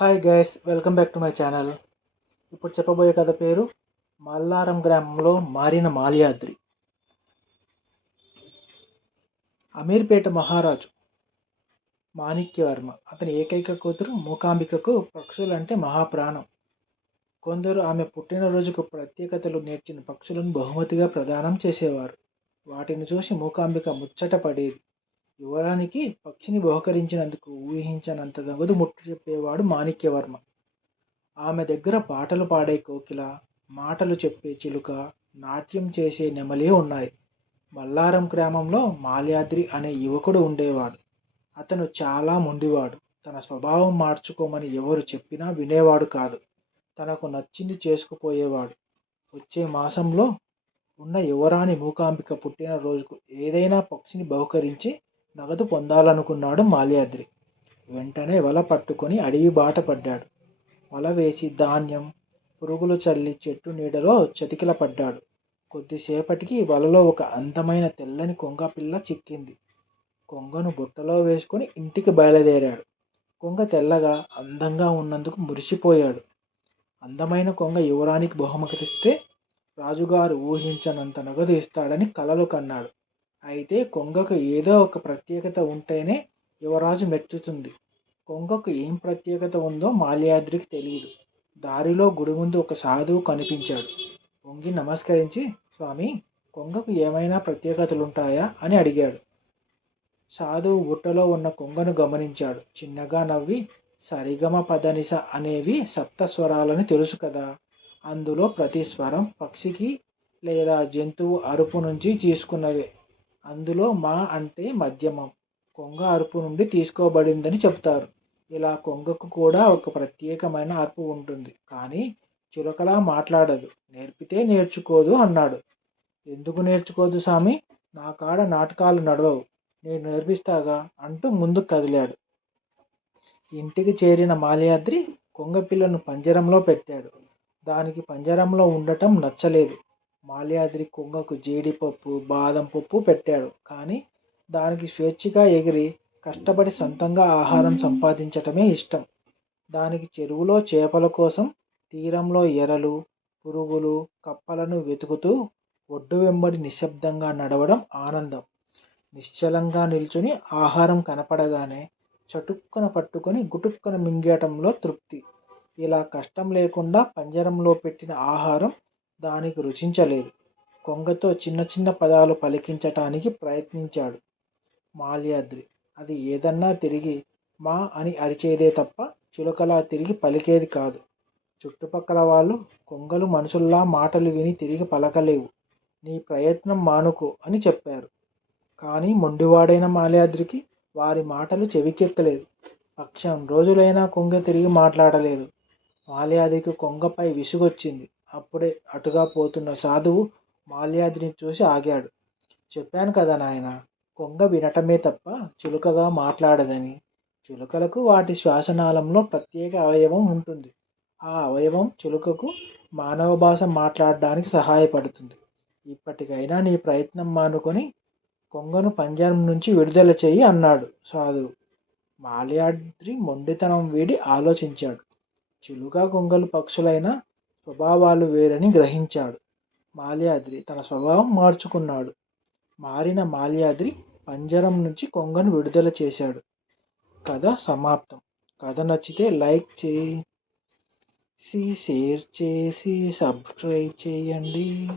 Hi guys welcome back to my channel ఇప్పుడు చెప్పబోయే కథ పేరు మల్లారం గ్రామంలో మారిన మాల్యాద్రి. అమీర్పేట మహారాజు మాణిక్యవర్మ. అతని ఏకైక కూతురు మూకాంబికకు పక్షులంటే మహాప్రాణం. కొందరు ఆమె పుట్టినరోజుకు ప్రత్యేకతలు నేర్చిన పక్షులను బహుమతిగా ప్రదానం చేసేవారు. వాటిని చూసి మూకాంబిక ముచ్చట పడేది. యువరానికి పక్షిని బహుకరించినందుకు ఊహించనంత నగదు ముట్టు చెప్పేవాడు మాణిక్యవర్మ. ఆమె దగ్గర పాటలు పాడే కోకిల మాటలు చెప్పే చిలుక నాట్యం చేసే నెమలి ఉన్నాయి. మల్లారం గ్రామంలో మాల్యాద్రి అనే యువకుడు ఉండేవాడు. అతను చాలా మొండివాడు. తన స్వభావం మార్చుకోమని ఎవరు చెప్పినా వినేవాడు కాదు. తనకు నచ్చింది చేసుకుపోయేవాడు. వచ్చే మాసంలో ఉన్న యువరాణి మూకాంబిక పుట్టినరోజుకు ఏదైనా పక్షిని బహుకరించి నగదు పొందాలనుకున్నాడు మాల్యాద్రి. వెంటనే వల పట్టుకొని అడవి బాట పడ్డాడు. వల వేసి ధాన్యం పురుగులు చల్లి చెట్టు నీడలో చతికిల పడ్డాడు. కొద్దిసేపటికి వలలో ఒక అందమైన తెల్లని కొంగ పిల్ల చిక్కింది. కొంగను బుట్టలో వేసుకొని ఇంటికి బయలుదేరాడు. కొంగ తెల్లగా అందంగా ఉన్నందుకు మురిసిపోయాడు. అందమైన కొంగ యువరానికి బహుమతిస్తే రాజుగారు ఊహించనంత నగదు ఇస్తాడని కలలు కన్నాడు. అయితే కొంగకు ఏదో ఒక ప్రత్యేకత ఉంటేనే యువరాజు మెచ్చుతుంది. కొంగకు ఏం ప్రత్యేకత ఉందో మాల్యాద్రికి తెలియదు దారిలో గుడి ముందు ఒక సాధువు కనిపించాడు. వంగి నమస్కరించి స్వామి కొంగకు ఏమైనా ప్రత్యేకతలుంటాయా? అని అడిగాడు. సాధువు బుట్టలో ఉన్న కొంగను గమనించాడు. చిన్నగా నవ్వి సరిగమ పదనిస అనేవి సప్త స్వరాలని తెలుసు కదా. అందులో ప్రతి స్వరం పక్షికి లేదా జంతువు అరుపు నుంచి తీసుకున్నవే. అందులో మా అంటే మధ్యమం. కొంగ అరుపు నుండి తీసుకోబడిందని చెప్తారు ఇలా కొంగకు కూడా ఒక ప్రత్యేకమైన అరుపు ఉంటుంది. కానీ చిలుకలా మాట్లాడదు. నేర్పితే నేర్చుకోదు అన్నాడు. ఎందుకు నేర్చుకోదు స్వామి నా కాడ నాటకాలు నడవవు. నేను నేర్పిస్తాగా? అంటూ ముందుకు కదిలాడు. ఇంటికి చేరిన మాలయాద్రి కొంగ పిల్లను పంజరంలో పెట్టాడు. దానికి పంజరంలో ఉండటం నచ్చలేదు. మాల్యాద్రి కొంగకు జీడిపప్పు బాదం పప్పు పెట్టాడు. కానీ దానికి స్వేచ్ఛగా ఎగిరి కష్టపడి సొంతంగా ఆహారం సంపాదించటమే ఇష్టం. దానికి చెరువులో చేపల కోసం తీరంలో ఎరలు పురుగులు కప్పలను వెతుకుతూ ఒడ్డు వెంబడి నిశ్శబ్దంగా నడవడం ఆనందం. నిశ్చలంగా నిల్చుని ఆహారం కనపడగానే చటుక్కున పట్టుకొని గుటుక్కున మింగేయటంలో తృప్తి. ఇలా కష్టం లేకుండా పంజరంలో పెట్టిన ఆహారం దానికి రుచించలేదు. కొంగతో చిన్న చిన్న పదాలు పలికించటానికి ప్రయత్నించాడు మాల్యాద్రి. అది ఏదన్నా తిరిగి మా అని అరిచేదే తప్ప చిలుకలా తిరిగి పలికేది కాదు. చుట్టుపక్కల వాళ్ళు కొంగలు మనుషుల్లా మాటలు విని తిరిగి పలకలేవు. నీ ప్రయత్నం మానుకో అని చెప్పారు. కానీ మొండివాడైన మాల్యాద్రికి వారి మాటలు చెవికెక్కలేదు. పక్షం రోజులైనా కొంగ తిరిగి మాట్లాడలేదు. మాల్యాద్రికి కొంగపై విసుగొచ్చింది. అప్పుడే అటుగా పోతున్న సాధువు మాల్యాద్రిని చూసి ఆగాడు. చెప్పాను కదా నాయన కొంగ వినటమే తప్ప చిలుకగా మాట్లాడదని. చిలుకలకు వాటి శ్వాసనాళంలో ప్రత్యేక అవయవం ఉంటుంది. ఆ అవయవం చిలుకకు మానవ భాష మాట్లాడడానికి సహాయపడుతుంది. ఇప్పటికైనా నీ ప్రయత్నం మానుకొని కొంగను పంజరం నుంచి విడుదల చెయ్యి అన్నాడు సాధువు. మాల్యాద్రి మొండితనం వీడి ఆలోచించాడు. చిలుక కొంగలు పక్షులైన స్వభావాలు వేరని గ్రహించాడు. మాల్యాద్రి తన స్వభావం మార్చుకున్నాడు. మారిన మాల్యాద్రి పంజరం నుంచి కొంగను విడుదల చేశాడు. కథ సమాప్తం. కథ నచ్చితే లైక్ చేసి షేర్ చేసి సబ్స్క్రైబ్ చేయండి.